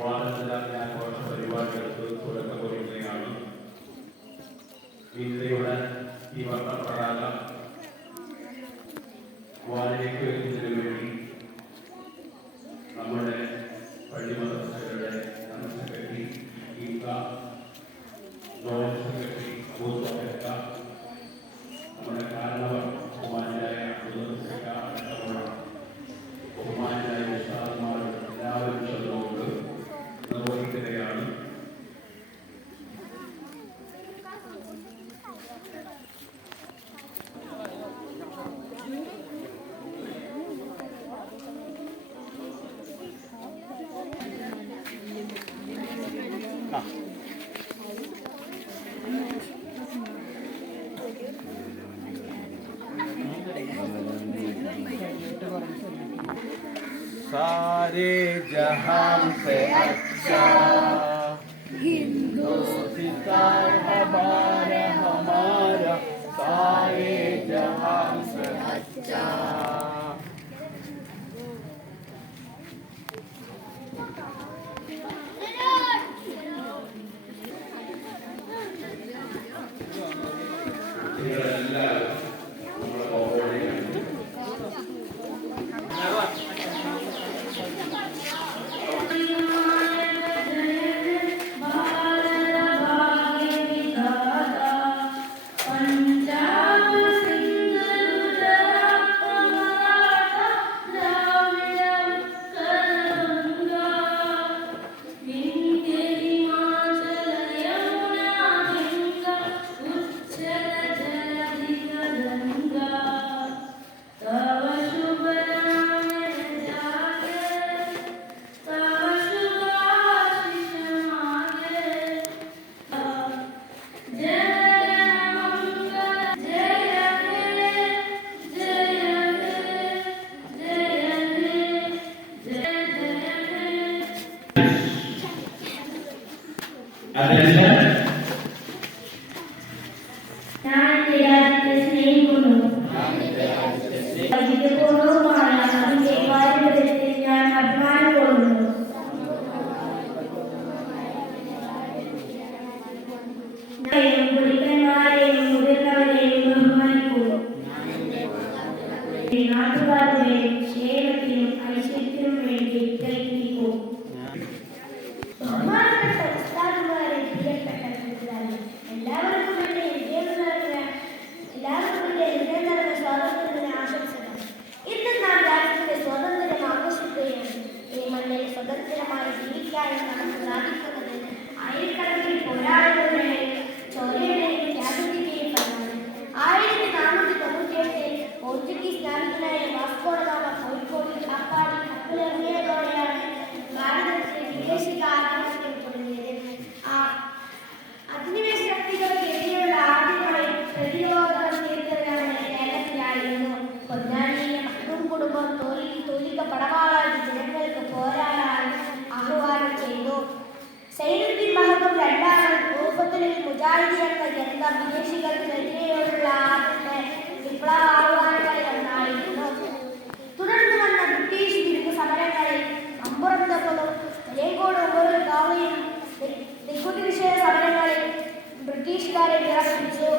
വാദത്തിലാഘോഷ പരിപാടികൾക്ക് തുടക്കം കുറിക്കുകയാണ്. ഇന്ത്യയുടെ ഈ വർണ്ണപ്പതാക വാനിലേക്ക് വരുന്നതിന് വേണ്ടി നമ്മുടെ പള്ളി മദ്രസകളുടെ general secretary joint secretary Abubakar, നമ്മുടെ കാരണവർ ബഹുമാനായ അടക്കമുള്ള ബഹുമാനായ ഉസ്താദുമാർ എല്ലാവരും ചേർന്നുകൊണ്ട് നിർവഹിക്കുകയാണ്. सारे जहां से अच्छा हिंदुस्तान हमारा हमारा सारे जहां से अच्छा. നാട്ടുകാരുടെയും ക്ഷേമത്തിനും ഐശ്വര്യത്തിനും വേണ്ടി പ്രയത്നിക്കും. ബഹുമാനപ്പെട്ട ഉസ്താദുമാരെ, പ്രിയപ്പെട്ട കൂട്ടുകാരെ, എല്ലാവർക്കും എന്റെ ഹൃദയം നിറഞ്ഞ സ്വാതന്ത്ര്യത്തിന് ആശംസകൾ. ഇന്ന് നാം രാജ്യത്തിന്റെ സ്വാതന്ത്ര്യം ആഘോഷിക്കുകയാണ്. ഈ മണ്ണിൽ സ്വതന്ത്രമായി ജീവിക്കാനും നമുക്ക് സാധിക്കുന്നത് ആയിരക്കണക്കിന് പോരാളികളുടെ ചോരയുടെയും ത്യാഗത്തിന്റെയും ഫലമാണ്. 1498 പോർച്ചുഗീസ് നാവികനായ വാസ്കോ ഡ ഗാമ കോഴിക്കോടിൽ കാപ്പാടി കപ്പലിറങ്ങിയതോടെയാണ് ഭാരതത്തിലെ വിദേശിക ആക്രമണത്തിൽ തുടങ്ങിയത്. അധിനിവേശ ശക്തികൾക്കെതിരെയുള്ള ആദ്യമായി പ്രതിരോധം തീർത്തവരാണ് കേരളത്തിലായിരുന്നു. പൊന്നാനിയിലെ മഹ്ദൂം കുടുംബം തോലിക പടവാളായി ജനങ്ങൾക്ക് പോരാടാൻ ആഹ്വാനം ചെയ്തു. സൈനുദ്ദീൻ മഹ്ദൂം രണ്ടാമൻ രൂപത്തിൽ മുജാഹിദി എന്ന ഗ്രന്ഥം വിദേശികൾക്കെതിരെയുള്ള ആദ്യത്തെ വിപ്ലവ ആഹ്വാനങ്ങളിൽ ഒന്നായിരുന്നു. തുടർന്ന് വന്ന ബ്രിട്ടീഷ് വിരുദ്ധ സമരങ്ങളിൽ അമ്പുറന്തപ്പും തലേക്കോട് ഉപകാവയും നികുതി വിഷയ സമരങ്ങളിൽ ബ്രിട്ടീഷുകാരെ വിറപ്പിച്ചു.